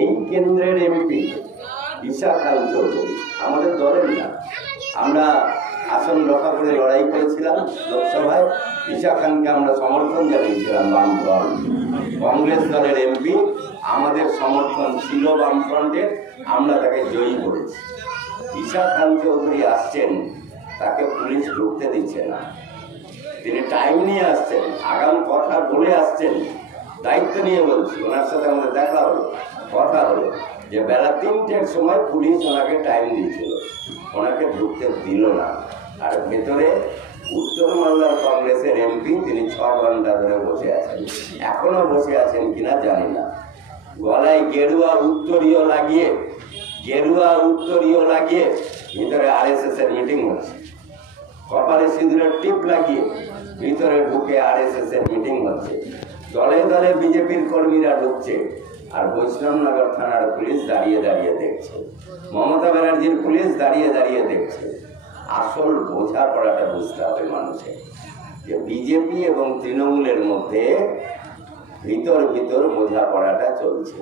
এই কেন্দ্রের এমপি ঈশা খান চৌধুরী আমাদের দলের না, আমরা আসন রক্ষা করে লড়াই করেছিলাম লোকসভায়। ঈশা খানকে আমরা সমর্থন জানিয়েছিলাম বামফ্রন্ট, কংগ্রেস দলের এমপি, আমাদের সমর্থন ছিল বামফ্রন্টের, আমরা তাকে জয়ী করেছি। ঈশা খান চৌধুরী আসছেন, তাকে পুলিশ ঢুকতে দিচ্ছে না। তিনি টাইম নিয়ে আসছেন, আগাম কথা বলে আসছেন, দায়িত্ব নিয়ে বলছি। ওনার সাথে আমাদের দেখা হলো, কথা হলো যে বেলা 3টের সময় পুলিশ ওনাকে টাইম দিয়েছিল, ওনাকে ঢুকতে দিল না। আর ভেতরে উত্তর মালদার কংগ্রেসের এমপি, তিনি 6 ঘন্টা ধরে বসে আছেন, এখনো বসে আছেন কিনা জানি না। গলায় গেরুয়া উত্তরীয় লাগিয়ে ভিতরে RSS এর মিটিং হচ্ছে, কপালে সিঁদুরের টিপ লাগিয়ে ভিতরে ঢুকে RSS এর মিটিং হচ্ছে। দলে দলে বিজেপির কর্মীরা ঢুকছে, আর বৈষ্ণবনগর থানার পুলিশ দাঁড়িয়ে দাঁড়িয়ে দেখছে, মমতা ব্যানার্জির পুলিশ দাঁড়িয়ে দাঁড়িয়ে দেখছে। আসল বোঝাপড়াটা বুঝতে হবে মানুষের, যে বিজেপি এবং তৃণমূলের মধ্যে ভিতর ভিতর বোঝাপড়াটা চলছে।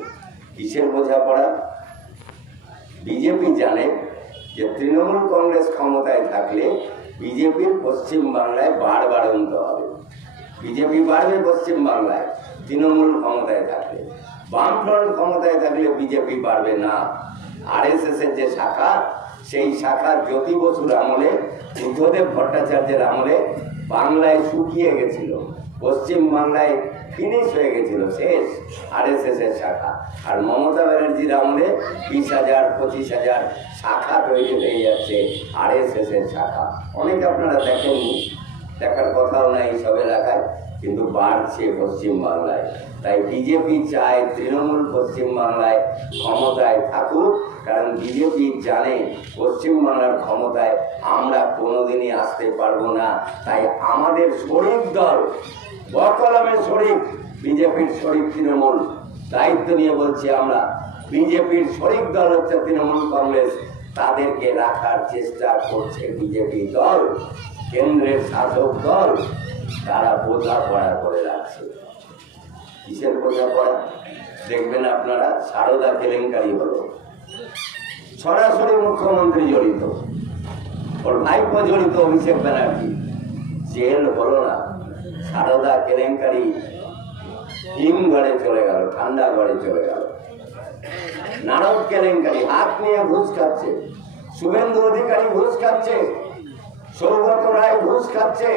কিসের বোঝাপড়া? বিজেপি জানে যে তৃণমূল কংগ্রেস ক্ষমতায় থাকলে বিজেপির পশ্চিম বাংলায় বাড়ন্ত হবে, বিজেপি বাড়বে পশ্চিম বাংলায় তৃণমূল ক্ষমতায় থাকলে। বামফ্রন্ট ক্ষমতায় থাকলে বিজেপি বাড়বে না। RSS এর যে শাখা, সেই শাখা জ্যোতি বসুর আমলে, বুদ্ধদেব ভট্টাচার্যের আমলে বাংলায় শুকিয়ে গেছিল, পশ্চিম বাংলায় ফিনিশ হয়ে গেছিল, শেষ RSS এর শাখা। আর মমতা ব্যানার্জির আমলে 20,000 25,000 শাখা তৈরি হয়ে যাচ্ছে, RSS এর শাখা। অনেকে আপনারা দেখেননি, দেখার কথাও নাই সব এলাকায়, কিন্তু বাড়ছে পশ্চিম বাংলায়। তাই বিজেপি চায় তৃণমূল পশ্চিম বাংলায় ক্ষমতায় থাকুক, কারণ বিজেপি জানে পশ্চিম বাংলার ক্ষমতায় আমরা কোনোদিনই আসতে পারবো না। তাই আমাদের শরিক দল, বকলমের শরিক, বিজেপির শরিক তৃণমূল। দায়িত্ব নিয়ে বলছি, আমরা বিজেপির শরিক দল হচ্ছে তৃণমূল কংগ্রেস, তাদেরকে রাখার চেষ্টা করছে বিজেপি দল, কেন্দ্রের শাসক দল। তারা বোঝাপড়া করে রাখছে। কিসের বোঝাপড়া? দেখবেন আপনারা, সারদা কেলেঙ্কারি হলো, সরাসরি মুখ্যমন্ত্রী জড়িত, ওর ভাইপো জড়িত, অভিষেক ব্যানার্জি, জেল হলো না। সারদা কেলেঙ্কারি হিমঘরে চলে গেল, ঠান্ডা ঘরে চলে গেল। নারদ কেলেঙ্কারি, হাত নিয়ে ঘুষ খাচ্ছে, শুভেন্দু অধিকারী ঘুষ খাচ্ছে, সৌগত রায় ঘুষ খাচ্ছে।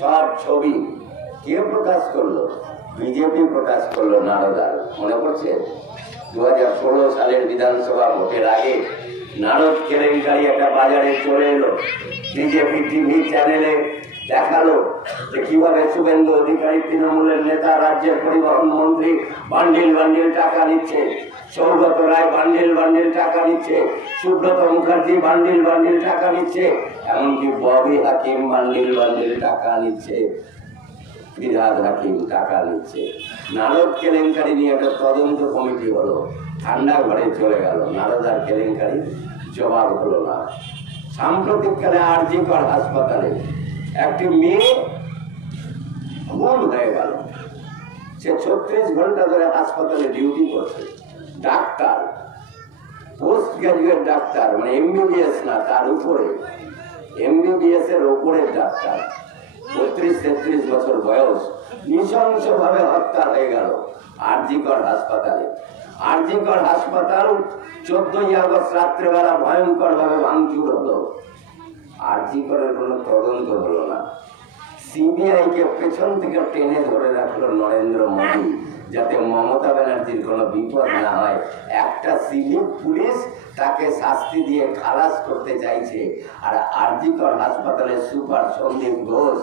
সব ছবি কে প্রকাশ করলো? বিজেপি প্রকাশ করলো। নারদার মনে পড়ছে 2016 সালের বিধানসভা ভোটের আগে নারদ কেলেঙ্কারি একটা বাজারে চলে এলো, বিজেপি টিভি চ্যানেলে দেখালো যে কিভাবে শুভেন্দু অধিকারী তৃণমূলের নেতা, রাজ্যের পরিবহন মন্ত্রী বান্ডিল বান্ডিল টাকা নিচ্ছে, সৌগত রায় বান্ডিল বান্ডিল টাকা নিচ্ছে, সুব্রত মুখার্জি বান্ডিল বান্ডিল টাকা নিচ্ছে, এমনকি ববি হাকিম বান্ডিল বান্ডিল টাকা নিচ্ছে, বিরাট হাকিম টাকা নিচ্ছে। নারদ কেলেঙ্কারি নিয়ে একটা তদন্ত কমিটি হলো, ঠান্ডা ঘরে চলে গেল। নারদার কেলেঙ্কারি জবাব হলো না। সাম্প্রতিককালে RG-কর হাসপাতালে একটি মেয়ে খুন হয়ে গেল। সে 36 ঘন্টা ধরে হাসপাতালে ডিউটি করছে, ডাক্তার, পোস্ট গ্রাজুয়েট ডাক্তার, মানে MBBS না, তার উপরে, MBBS এর উপরে ডাক্তার, 32-33 বছর বয়স, নৃশংসভাবে হত্যা হয়ে গেল RG-কর হাসপাতালে। RG-কর হাসপাতাল 14ই আগস্ট রাত্রেবেলা ভয়ঙ্কর ভাবে ভাঙচুর হলো। RG-করের কোনো তদন্ত হলো না। CBI কে পেছন থেকে টেনে ধরে রাখলো নরেন্দ্র মোদী, যাতে মমতা ব্যানার্জির কোনো বিপদ না হয়। একটা সিভিক পুলিশ তাকে শাস্তি দিয়ে খালাস করতে চাইছে, আর RG-কর হাসপাতালের সুপার সন্দীপ ঘোষ,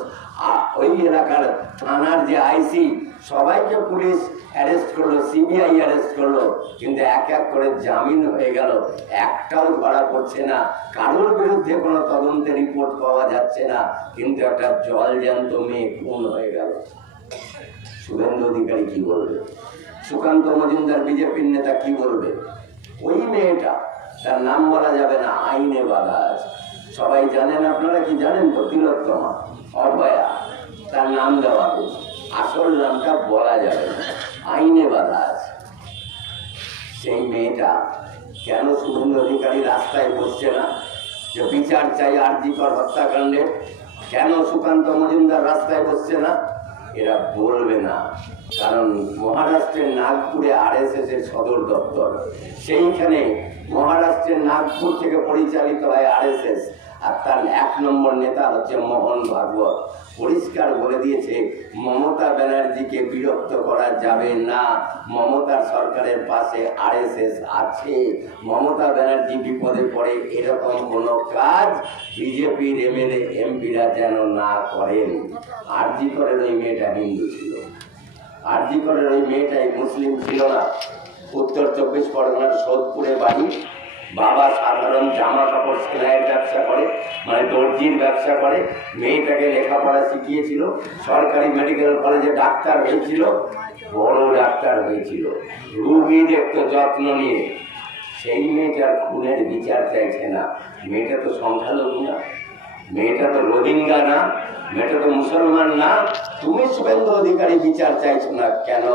ওই এলাকার থানার যে IC, সবাইকে পুলিশ অ্যারেস্ট করলো, CBI অ্যারেস্ট করলো, কিন্তু এক এক করে জামিন হয়ে গেল। একটাও ধরা পড়ছে না, কারোর বিরুদ্ধে কোনো তদন্তের রিপোর্ট পাওয়া যাচ্ছে না, কিন্তু একটা জলজ্যান্ত মেয়ে খুন হয়ে গেল। শুভেন্দু অধিকারী কি বলবে? সুকান্ত মজুমদার বিজেপির নেতা কি বলবে? ওই মেয়েটা, তার নাম বলা যাবে না, আইনে বাধা আছে। সবাই জানেন, আপনারা কি জানেন তো? তিলোত্তমা, অভয়া, তার নাম দেওয়া হয়েছে, আসল নামটা বলা যাবে না, আইনে বাধা আছে। সেই মেয়েটা কেন শুভেন্দু অধিকারী রাস্তায় বসছে না যে বিচার চাই আরজিকর হত্যাকাণ্ডে? কেন সুকান্ত মজুমদার রাস্তায় বসছে না? এরা বলবে না, কারণ মহারাষ্ট্রের নাগপুরে আরএসএস এর সদর দপ্তর, সেইখানে মহারাষ্ট্রের নাগপুর থেকে পরিচালিত হয় আরএসএস, আর তার 1 নম্বর নেতা হচ্ছে মোহন ভাগবত। পরিষ্কার বলে দিয়েছে মমতা ব্যানার্জিকে বিরক্ত করা যাবে না, মমতার সরকারের পাশে আরএসএস আছে, মমতা ব্যানার্জি বিপদে পড়ে এরকম কোনো কাজ বিজেপির এমএলএ এমপিরা যেন না করেন। আরজি করের ওই মেয়েটা হিন্দু ছিল, আরজি করের ওই মেয়েটাই মুসলিম ছিল না। উত্তর 24 পরগনার সোদপুরে বাড়ি, বাবা সাধারণ জামা কাপড় সেলাইয়ের ব্যবসা করে, মানে দর্জির ব্যবসা করে। মেয়েটাকে লেখাপড়া শিখিয়েছিল, সরকারি মেডিকেল কলেজে ডাক্তার হয়েছিল, বড় ডাক্তার হয়েছিল, রুগী দেখতো যত্ন নিয়ে। সেই মেয়েটার খুনের বিচার চাইছে না। মেয়েটা তো সংখ্যালঘু না, মেয়েটা তো রোহিঙ্গা না, মেয়েটা তো মুসলমান না। তুমি শুভেন্দু অধিকারী বিচার চাইছো না কেন?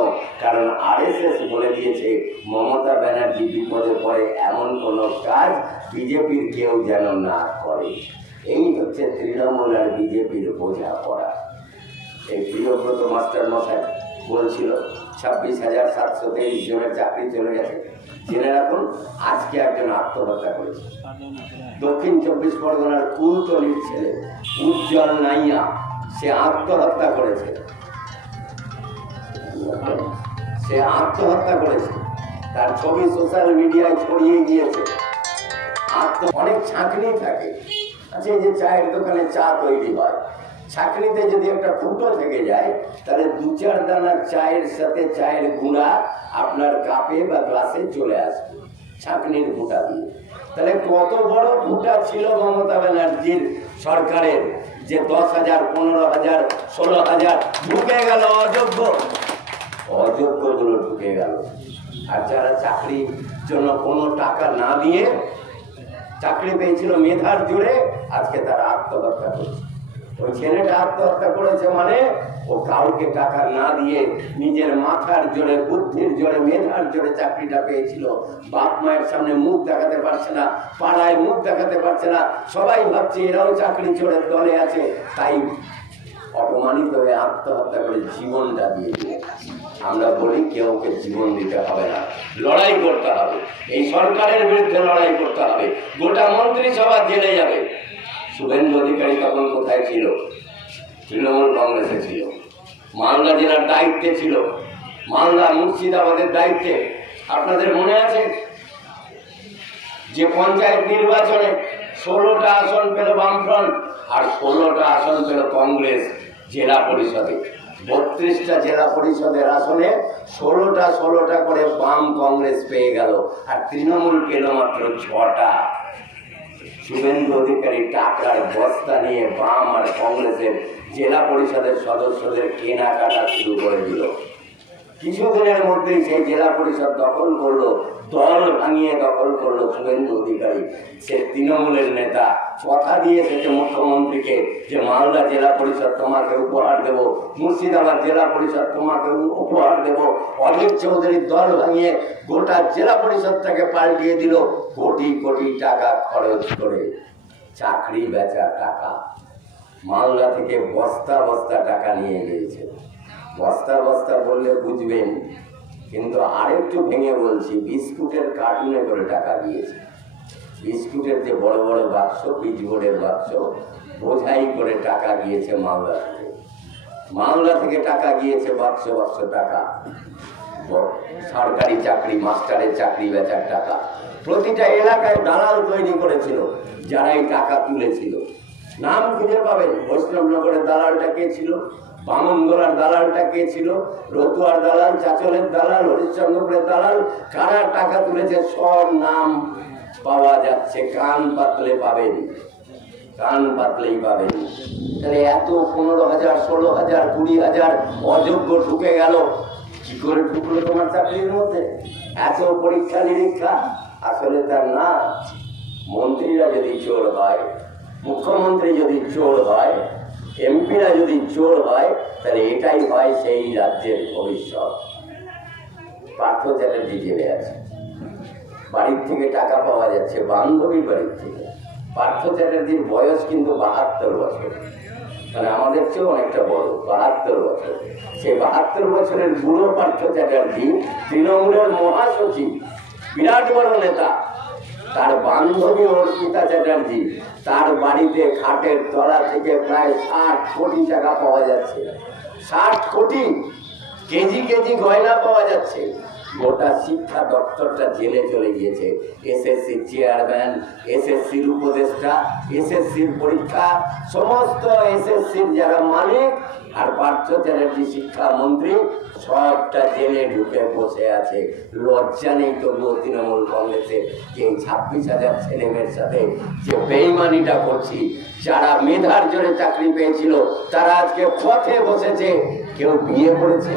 কারণ আরএসএস বলে দিয়েছে মমতা ব্যানার্জি বিপদে পড়ে এমন কোনো কাজ বিজেপির কেউ যেন না করে। এই হচ্ছে তৃণমূল আর বিজেপির বোঝাপড়া। এই প্রিয়ব্রত মাস্টার মশাই বলছিল 26,723 জনের চাকরি চলে গেছে। জেনে রাখুন, আজকে একজন আত্মহত্যা করেছে। দক্ষিণ 24 পরগনার কুলতলির ছেলে উজ্জ্বল নাইয়া, সে আত্মহত্যা করেছে। সে আত্মহত্যা করেছে, তার ছবি সোশ্যাল মিডিয়ায় ছড়িয়ে গিয়েছে। অনেক ছাঁকনি থাকে, আচ্ছা এই যে চায়ের দোকানে চা তৈরি হয়, ছাঁকনিতে যদি একটা ফুটো থেকে যায় তাহলে 2-4 দানা চায়ের সাথে চায়ের গুঁড়া আপনার কাপে বা গ্লাসে চলে আসবে ছাঁকনির ফুটা দিয়ে। তাহলে কত বড় ফুটা ছিল মমতা ব্যানার্জির সরকারের যে 10,000, 15,000, 16,000 ঢুকে গেল, অযোগ্যগুলো ঢুকে গেল। আর যারা চাকরির জন্য কোনো টাকা না দিয়ে চাকরি পেয়েছিল মেধার জোরে, আজকে তারা আত্মহত্যা করছে। ওই ছেলেটা আত্মহত্যা করেছে মানে ও কাউকে টাকা না দিয়ে নিজের মাথার জোরে, বুদ্ধির জোরে, মেধার জোরে চাকরিটা পেয়েছিল। বাপ মায়ের সামনে মুখ দেখাতে পারছে না, পাড়ায় মুখ দেখাতে পারছে না, সবাই ভাবছে এরাও চাকরি চোরের দলে আছে, তাই অপমানিত হয়ে আত্মহত্যা করে জীবনটা দিয়ে দিল। আমরা বলি কেউকে জীবন দিতে হবে না, লড়াই করতে হবে, এই সরকারের বিরুদ্ধে লড়াই করতে হবে। গোটা মন্ত্রিসভা জেলে যাবে। শুভেন্দু অধিকারী তখন কোথায় ছিল? তৃণমূল কংগ্রেসে ছিল, মালদা জেলার দায়িত্বে ছিল, মালদা মুর্শিদাবাদের দায়িত্বে। আপনাদের মনে আছে যে পঞ্চায়েত নির্বাচনে 16টা আসন পেল বামফ্রন্ট আর 16টা আসন পেল কংগ্রেস জেলা পরিষদে। 32টা জেলা পরিষদের আসনে 16টা করে বাম কংগ্রেস পেয়ে গেল, আর তৃণমূল পেল মাত্র 6টা। শুভেন্দু অধিকারী টাকার বস্তা নিয়ে বাম আর কংগ্রেসের জেলা পরিষদের সদস্যদের কেনাকাটা শুরু করে দিল। কিছুদিনের মধ্যেই সেই জেলা পরিষদ দখল করলো, দল ভাঙিয়ে দখল করলো শুভেন্দু অধিকারী। সে তৃণমূলের নেতা, কথা দিয়ে এসেছে মুখ্যমন্ত্রীকে যে মালদা জেলা পরিষদ তোমাকে উপহার দেব, মুর্শিদাবাদ জেলা পরিষদ তোমাকে উপহার দেব। অধীর চৌধুরীর দল ভাঙিয়ে গোটা জেলা পরিষদটাকে পাল্টিয়ে দিল, কোটি কোটি টাকা খরচ করে। চাকরি বেচা টাকা, মালদা থেকে বস্তা বস্তা টাকা নিয়ে গিয়েছে। বস্তা বস্তা বললে বুঝবেন, কিন্তু আরেকটু ভেঙে বলছি, বিস্কুটের কার্টুনে করে টাকা দিয়েছে। বিস্কুটের যে বড় বড় বাক্স, পিচবোর্ডের বাক্স, বোঝাই করে টাকা গিয়েছে মালদা থেকে। মালদা থেকে টাকা গিয়েছে বাক্স বাক্স টাকা। সরকারি চাকরি, মাস্টারের চাকরি বেচার টাকা। প্রতিটা এলাকায় দালাল তৈরি করেছিল যারা এই টাকা তুলেছিল। নাম খুঁজে পাবেন, বৈষ্ণবনগরের দালালটা কে ছিল, বামনগোলার দালালটা কে ছিল, রতুয়ার দালাল, চাচলের দালাল, হরিশ্চন্দ্রপুরের দালাল, কারা টাকা তুলেছে সব নাম পাওয়া যাচ্ছে। কান পাতলে পাবেন, কান পাতলেই পাবেন। তাহলে এত 15,000, 16,000, 20,000 অযোগ্য ঢুকে গেল। কি করে ঢুকলো তোমার চাকরির মধ্যে? এত পরীক্ষা নিরীক্ষা? আসলে তার না। মন্ত্রীরা যদি চোর হয়, মুখ্যমন্ত্রী যদি চোর হয়, এমপিরা যদি চোর হয়, তাহলে এটাই হয় সেই রাজ্যের ভবিষ্যৎ। পার্থ চ্যাটার্জি জেলে আছে, বাড়ির থেকে টাকা পাওয়া যাচ্ছে, বান্ধবীর বাড়ির থেকে। পার্থ চ্যাটার্জির বয়স কিন্তু 72 বছর, মানে আমাদের চেয়েও অনেকটা বড়, 72 বছর। সেই 72 বছরের বুড়ো পার্থ চ্যাটার্জি তৃণমূলের মহাসচিব, বিরাট বড় নেতা। তার বান্ধবী অর্পিতা চ্যাটার্জি, তার বাড়িতে খাটের তলা থেকে প্রায় 60 কোটি টাকা পাওয়া যাচ্ছে। 60 কোটি, কেজি কেজি গয়না পাওয়া যাচ্ছে। গোটা শিক্ষা দপ্তরটা জেলে চলে গিয়েছে। এসএসসির চেয়ারম্যান, এসএসসির উপদেষ্টা, এসএসসির পরীক্ষা, সমস্ত এসএসসির যারা মালিক আর পার্থ চ্যাটার্জি শিক্ষামন্ত্রী, সবটা জেলে ঢুকে বসে আছে। লজ্জা নেই তবুও তৃণমূল কংগ্রেসের যে 26,000 ছেলেমেয়ের সাথে যে বেইমানিটা করছি, যারা মেধার জোরে চাকরি পেয়েছিল তারা আজকে পথে বসেছে। কেউ বিয়ে করেছে,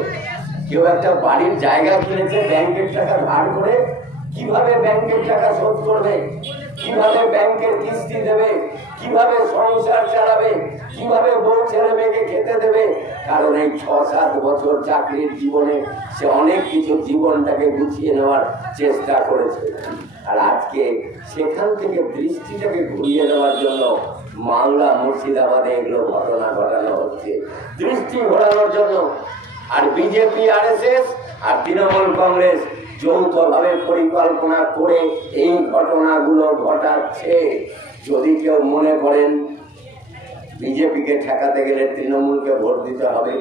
কেউ একটা বাড়ির জায়গা কিনেছে ব্যাংকের টাকা ধার করে। কিভাবে ব্যাংকের টাকা শোধ করবে, কিভাবে ব্যাংকের কিস্তি দেবে, কিভাবে সংসার চালাবে, কিভাবে বউ ছেলে মেয়েকে খেতে দেবে? কারণ এই 6-7 বছর চাকরির জীবনে সে অনেক কিছু জীবনটাকে গুছিয়ে নেওয়ার চেষ্টা করেছে। আর আজকে সেখান থেকে দৃষ্টিটাকে ঘুরিয়ে দেওয়ার জন্য মালদা, মুর্শিদাবাদে এগুলো ঘটনা ঘটানো হচ্ছে, দৃষ্টি ঘোরানোর জন্য। আর বিজেপি, আরএসএস আর তৃণমূল কংগ্রেস যৌথভাবে পরিকল্পনা করে এই ঘটনাগুলো ঘটাচ্ছে। যদি কেউ মনে করেন বিজেপিকে ঠেকাতে গেলে তৃণমূলকে ভোট দিতে হবে,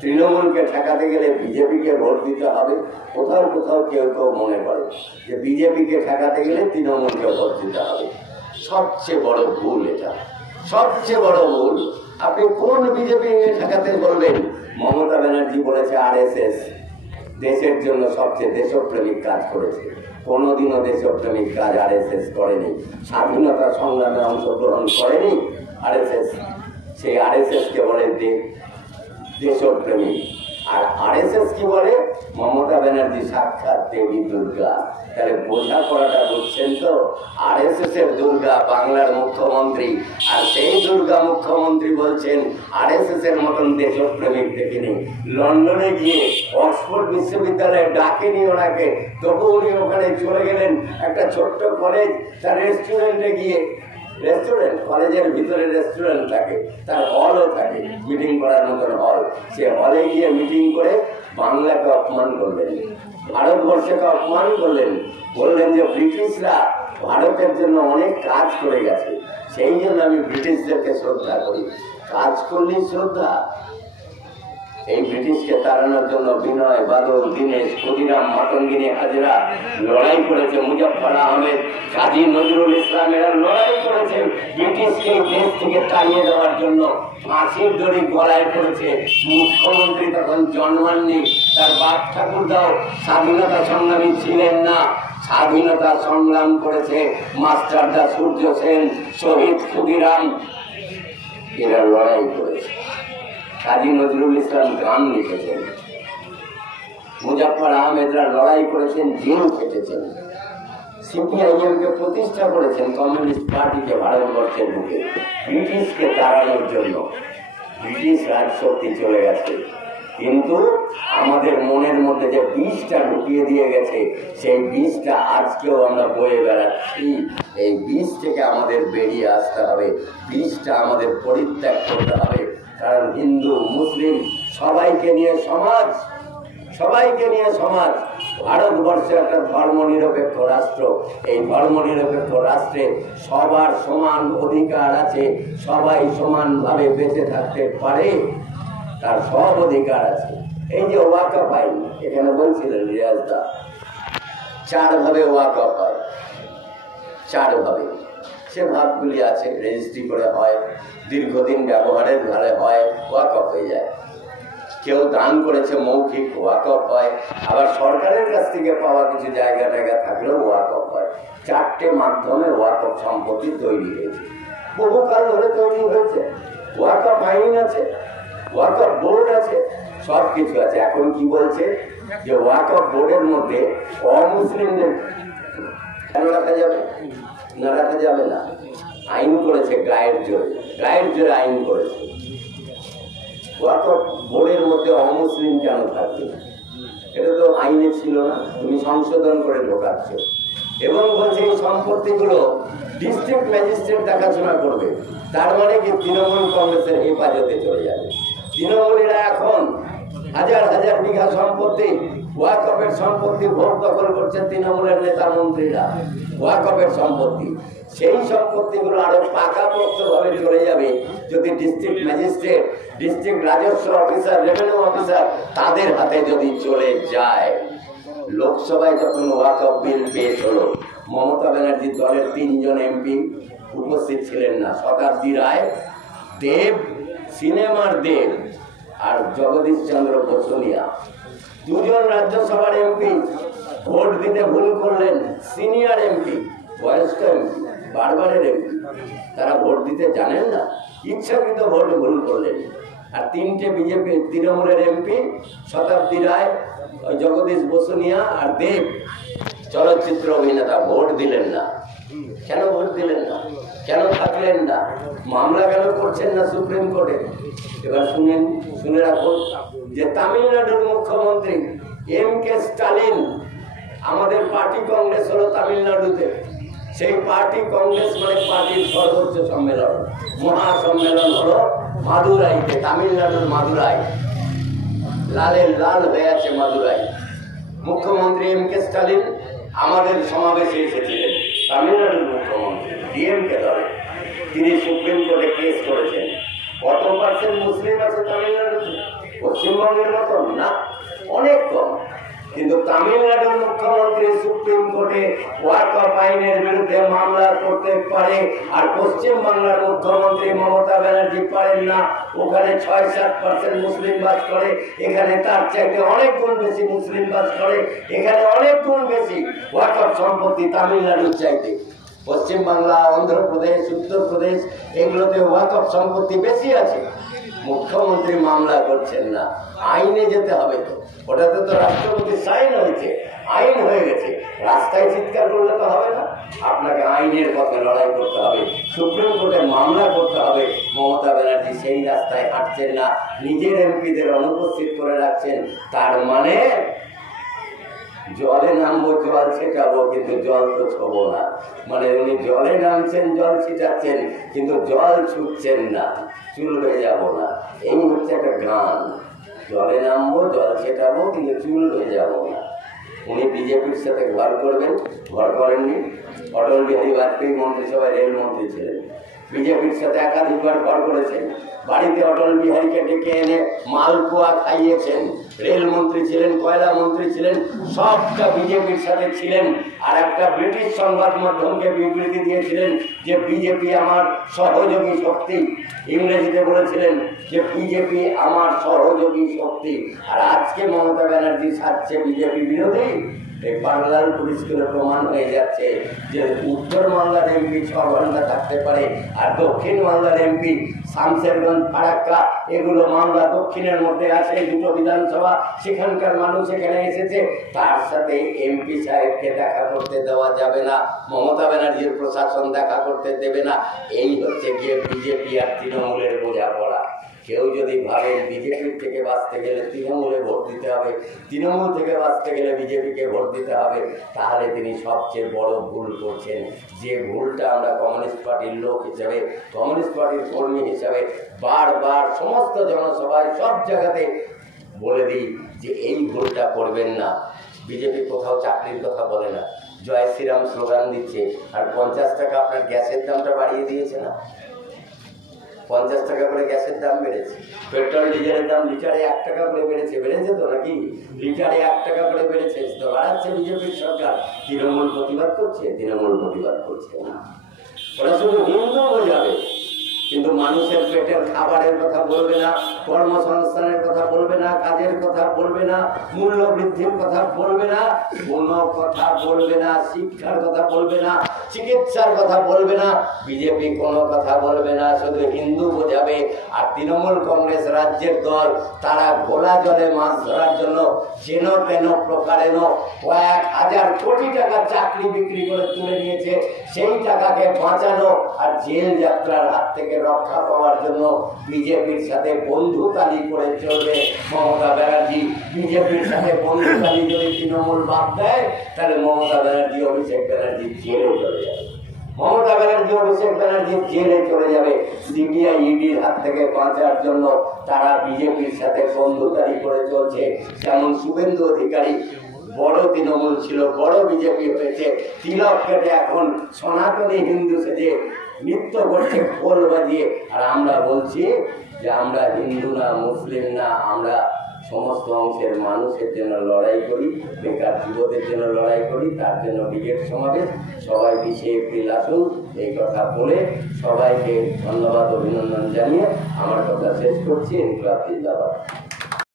তৃণমূলকে ঠেকাতে গেলে বিজেপিকে ভোট দিতে হবে, কোথাও কোথাও কেউ কেউ মনে করে যে বিজেপিকে ঠেকাতে গেলে তৃণমূলকে ভোট দিতে হবে, সবচেয়ে বড় ভুল এটা, সবচেয়ে বড় ভুল। আপনি কোন বিজেপি ঠেকাতে বলবেন? মমতা ব্যানার্জি বলেছে আরএসএস দেশের জন্য সবচেয়ে দেশপ্রেমিক কাজ করেছে। কোনোদিনও দেশপ্রেমিক কাজ আরএসএস করেনি, স্বাধীনতা সংগ্রামে অংশগ্রহণ করেনি আরএসএস। সেই আরএসএস কে বলে দেশপ্রেমিক। আর আরএসএস কি বলে? মমতা ব্যানার্জি সাক্ষাৎ দেবী দুর্গা। তাহলে বোঝা পড়াটা বুঝছেন তো? আরএসএস এর দুর্গা বাংলার মুখ্যমন্ত্রী, আর সেই দুর্গা মুখ্যমন্ত্রী বলছেন আরএসএস এর মতন দেশপ্রেমিক দেখিনি। লন্ডনে গিয়ে অক্সফোর্ড বিশ্ববিদ্যালয়ে ডাকেনি ওনাকে, তবু উনি ওখানে চলে গেলেন। একটা ছোট্ট কলেজ, তার রেস্টুরেন্টে গিয়ে, রেস্টুরেন্ট, কলেজের ভিতরে রেস্টুরেন্ট থাকে, তার হলও থাকে, মিটিং করার মতন হল। সে হলে গিয়ে মিটিং করে বাংলাকে অপমান করলেন, ভারতবর্ষকে অপমান করলেন। বললেন যে ব্রিটিশরা ভারতের জন্য অনেক কাজ করে গেছে, সেই জন্য আমি ব্রিটিশদেরকে শ্রদ্ধা করি। কাজ করলেই শ্রদ্ধা? এই ব্রিটিশকে তাড়ানোর জন্য বিনয়, বাদল, দীনেশ, ক্ষুদিরাম, মাতঙ্গিনী হাজরা লড়াই করেছে। মুজফফর আহমেদ, কাজী নজরুল ইসলামেরা লড়াই করেছে ব্রিটিশকে দেশ থেকে তাড়িয়ে দেওয়ার জন্য। ফাঁসির দড়ি গলায় পড়েছে। মুখ্যমন্ত্রী তখন জন্মাননি, তার বাপ ঠাকুরদাও স্বাধীনতা সংগ্রামী ছিলেন না। স্বাধীনতা সংগ্রাম করেছে মাস্টারদা সূর্য সেন, শহীদ ক্ষুদিরাম, এরা লড়াই করেছে। কাজী নজরুল ইসলাম গান লিখেছেন, মুজফফর আহমেদরা লড়াই করেছেন, জেল খেটেছেন। সিপিআইএম কে প্রতিষ্ঠা করেছেন, কমিউনিস্ট পার্টিকে ভারতবর্ষের বুকে, ব্রিটিশকে তাড়ানোর জন্য। ব্রিটিশ রাজশক্তি চলে গেছে, কিন্তু আমাদের মনের মধ্যে যে বীজটা ঢুকিয়ে দিয়ে গেছে, সেই বীজটা আজকেও আমরা বয়ে বেড়াচ্ছি। এই বীজ থেকে আমাদের বেরিয়ে আসতে হবে, বীজটা আমাদের পরিত্যাগ করতে হবে। কারণ হিন্দু, মুসলিম সবাইকে নিয়ে সমাজ, সবাইকে নিয়ে সমাজ। ভারতবর্ষের একটা ধর্মনিরপেক্ষ রাষ্ট্র। এই ধর্মনিরপেক্ষ রাষ্ট্রে সবার সমান অধিকার আছে, সবাই সমানভাবে বেঁচে থাকতে পারে, তার সব অধিকার আছে। এই যে ওয়াকফ আইন, এখানে বলছিলেন রিয়াজদা, 4 ভাবে ওয়াকফ হয়, 4 ভাবে। সে ভাবগুলি আছে, রেজিস্ট্রি করে হয়, দীর্ঘদিন ব্যবহারের ধারে হয়, ওয়াকফ হয়ে যায়। কেউ দান করেছে, মৌখিক, ওয়াকফ হয়। আবার সরকারের কাছ থেকে পাওয়া কিছু জায়গা টায়গা থাকলেও ওয়াকফ হয়। 4টে মাধ্যমে ওয়াকফ সম্পত্তি তৈরি হয়েছে, বহুকাল ধরে তৈরি হয়েছে। ওয়াকফ আইন আছে, ওয়াকফ বোর্ড আছে, সব কিছু আছে। এখন কি বলছে যে ওয়াকফ বোর্ডের মধ্যে অমুসলিমদের কেন রাখা যাবে? না, রাখা যাবে না। আইন করেছে গায়ের জোরে, গায়ের জোরে আইন করেছে। ওয়াকফ বোর্ডের মধ্যে অমুসলিম কেন থাকবে? এটা তো আইনে ছিল না, তুমি সংশোধন করে ঢোকাচ্ছ। এবং বলছে এই সম্পত্তিগুলো ডিস্ট্রিক্ট ম্যাজিস্ট্রেট দেখাশোনা করবে। তার মানে কি তৃণমূল কংগ্রেসের হেফাজতে চলে যাবে। তৃণমূলীরা এখন হাজার হাজার বিঘা সম্পত্তি, ওয়াকফের সম্পত্তি ভোগ দখল করছে তৃণমূলের নেতা মন্ত্রীরা। ওয়াকফের সম্পত্তি, সেই সম্পত্তিগুলো আরো পাকাপোক্তভাবে চলে যাবে যদি ডিস্ট্রিক্ট ম্যাজিস্ট্রেট, ডিস্ট্রিক্ট রাজস্ব অফিসার, রেভিনিউ অফিসার তাদের হাতে যদি চলে যায়। লোকসভায় যখন ওয়াকফ বিল পেশ হলো, মমতা ব্যানার্জির দলের 3 জন এমপি উপস্থিত ছিলেন না। শতাব্দী রায়, দেব, সিনেমার দেব আর জগদীশ চন্দ্র বসুনিয়া, 2 জন রাজ্যসভার এমপি ভোট দিতে ভুল করলেন। সিনিয়র এমপি, বয়স্ক এমপি, বারবারের এমপি, তারা ভোট দিতে জানেন না, ইচ্ছাকৃত ভোট ভুল করলেন। আর 3টে বিজেপি তৃণমূলের এমপি, শতাব্দী রায়, জগদীশ বসুনিয়া আর দেব, চলচ্চিত্র অভিনেতা, ভোট দিলেন না। কেন ভোট দিলেন না? কেন থাকলেন না? মামলা কেন করছেন না সুপ্রিম কোর্টে? এবার শুনে রাখুন যে তামিলনাড়ুর মুখ্যমন্ত্রী এম.কে. স্টালিন, আমাদের পার্টি কংগ্রেস হলো তামিলনাড়ুতে, সেই পার্টি কংগ্রেস মানে পার্টির সর্বোচ্চ সম্মেলন, মহাসম্মেলন হলো মাদুরাইতে, তামিলনাড়ুর মাদুরাই। লালে লাল হয়ে আছে মাদুরাই। মুখ্যমন্ত্রী এম.কে. স্টালিন আমাদের সমাবেশে এসেছিলেন। তামিলনাড়ুর মুখ্যমন্ত্রী ডিএমকে দলে, তিনি সুপ্রিম কোর্টে কেস করেছেন। কত পার্সেন্ট মুসলিম আছে তামিলনাড়ুতে? পশ্চিমবঙ্গের মতন না, অনেক কম। কিন্তু তামিলনাড়ুর মুখ্যমন্ত্রী সুপ্রিম কোর্টে ওয়াকফ আইনের বিরুদ্ধে মামলা করতে পারে, আর পশ্চিম বাংলার মুখ্যমন্ত্রী মমতা ব্যানার্জি পারেন না। ওখানে 6-7% মুসলিম বাস করে, এখানে তার চাইতে অনেক গুণ বেশি মুসলিম বাস করে, এখানে অনেক গুণ বেশি ওয়াকফ সম্পত্তি তামিলনাড়ুর চাইতে। পশ্চিম বাংলা, অন্ধ্রপ্রদেশ, উত্তরপ্রদেশ এগুলোতে ওয়াকফ সম্পত্তি বেশি আছে। মুখ্যমন্ত্রী মামলা করছেন না। আইনে যেতে হবে তো, ওটাতে তো রাষ্ট্রপতি সাইন হয়েছে, আইন হয়ে গেছে। রাস্তায় চিৎকার করলে তো হবে না, আপনাকে আইনের পথে লড়াই করতে হবে, সুপ্রিম কোর্টে মামলা করতে হবে। মমতা ব্যানার্জি সেই রাস্তায় হাঁটছেন না, নিজের এমপিদের অনুপস্থিত করে রাখছেন। তার মানে জলে নামবো, জল ছেটাবো, কিন্তু জল তো ছোবো না। মানে উনি জলে নামছেন, জল ছিটাচ্ছেন, কিন্তু জল ছুটছেন না, চুল হয়ে যাবো না। এই হচ্ছে একটা গান, জলে নামবো, জল ছেটাবো, কিন্তু চুল হয়ে যাবো না। উনি বিজেপির সাথে ঘর করবেন, ঘর করেননি। অটল বিহারী বাজপেয়ী মন্ত্রিসভায় রেলমন্ত্রী ছিলেন, বিজেপির সাথে একাধিকবার ঘর করেছেন। বাড়িতে অটল বিহারীকে ডেকে এনে মালপোয়া খাইয়েছেন। রেলমন্ত্রী ছিলেন, কয়লা মন্ত্রী ছিলেন, সবটা বিজেপির সাথে ছিলেন। আর একটা ব্রিটিশ সংবাদ মাধ্যমকে বিবৃতি দিয়েছিলেন যে বিজেপি আমার সহযোগী শক্তি। ইংরেজিতে বলেছিলেন যে বিজেপি আমার সহযোগী শক্তি। আর আজকে মমতা ব্যানার্জি সাজছে বিজেপি বিরোধী। এই পার্লারপুর স্কুলে প্রমাণ হয়ে যাচ্ছে যে উত্তর বাংলার এমপি 6 ঘন্টা থাকতে পারে, আর দক্ষিণ বাংলার এমপি শামশেরগঞ্জ, ফারাক্কা, এগুলো মামলা দক্ষিণের মধ্যে আছে, 2টো বিধানসভা, সেখানকার মানুষ এখানে এসেছে। তার সাথে এমপি সাহেবকে দেখা করতে দেওয়া যাবে না, মমতা ব্যানার্জির প্রশাসন দেখা করতে দেবে না। এই হচ্ছে গিয়ে বিজেপি আর তৃণমূলের বোঝাপড়া। কেউ যদি ভাবেন বিজেপির থেকে বাঁচতে গেলে তৃণমূলে ভোট দিতে হবে, তৃণমূল থেকে বাঁচতে গেলে বিজেপিকে ভোট দিতে হবে, তাহলে তিনি সবচেয়ে বড় ভুল করছেন। যে ভুলটা আমরা কমিউনিস্ট পার্টির লোক হিসাবে, কমিউনিস্ট পার্টির কর্মী হিসাবে বারবার সমস্ত জনসভায় সব জায়গাতে বলে দিই যে এই ভুলটা করবেন না। বিজেপি কোথাও চাকরির কথা বলে না, জয় শ্রীরাম স্লোগান দিচ্ছে, আর 50 টাকা আপনার গ্যাসের দামটা বাড়িয়ে দিয়েছে না। 50 টাকা করে গ্যাসের দাম বেড়েছে, পেট্রোল ডিজেলের দাম লিটারে 1 টাকা করে বেড়েছে। বেড়েছে তো নাকি? লিটারে 1 টাকা করে বেড়েছে, তো বাড়াচ্ছে বিজেপির সরকার। তৃণমূল প্রতিবাদ করছে? তৃণমূল প্রতিবাদ করছে না। ওরা শুধু হিন্দু বোঝাবে, কিন্তু মানুষের পেটের খাবারের কথা বলবে না, কর্মসংস্থানের কথা বলবে না, কাজের কথা বলবে না, মূল্য বৃদ্ধির কথা বলবে না, কোনো কথা বলবে না, শিক্ষার কথা বলবে না, চিকিৎসার কথা বলবে না। বিজেপি কোনো কথা বলবে না, শুধু হিন্দু বোঝাবে। আর তৃণমূল কংগ্রেস রাজ্যের দল, তারা ঘোলা জলে মাছ ধরার জন্য যেন তেন প্রকারেণ কয়েক হাজার কোটি টাকা চাকরি বিক্রি করে তুলে নিয়েছে। সেই টাকাকে বাঁচানো আর জেল যাত্রার হাত থেকে রক্ষা পাওয়ার জন্য বিজেপির সাথে বন্ধু বন্ধুতালি করে চলবে মমতা ব্যানার্জি। বিজেপির সাথে বন্ধুতালি যদি তৃণমূল বাদ দেয়, তাহলে মমতা ব্যানার্জি অভিষেক ব্যানার্জি জেলে চলে যাবে। মমতা ব্যানার্জি অভিষেক ব্যানার্জি জেলে চলে যাবে। সিবিআই ইডির হাত থেকে বাঁচার জন্য তারা বিজেপির সাথে বন্ধুতালি করে চলছে। যেমন শুভেন্দু অধিকারী বড় তৃণমূল ছিল, বড় বিজেপি হয়েছে, তিলক কেটে এখন সনাতনী হিন্দু সেজে নৃত্য করছে খোল বাজিয়ে। আর আমরা বলছি যে আমরা হিন্দু না, মুসলিম না, আমরা সমস্ত অংশের মানুষের জন্য লড়াই করি, বেকার যুবদের জন্য লড়াই করি। তার জন্য ব্রিগেড সমাবেশ, সবাই 20 এপ্রিল আসুন। এই কথা বলে সবাইকে ধন্যবাদ, অভিনন্দন জানিয়ে আমার কথা শেষ করছি। ইনকলাব জিন্দাবাদ।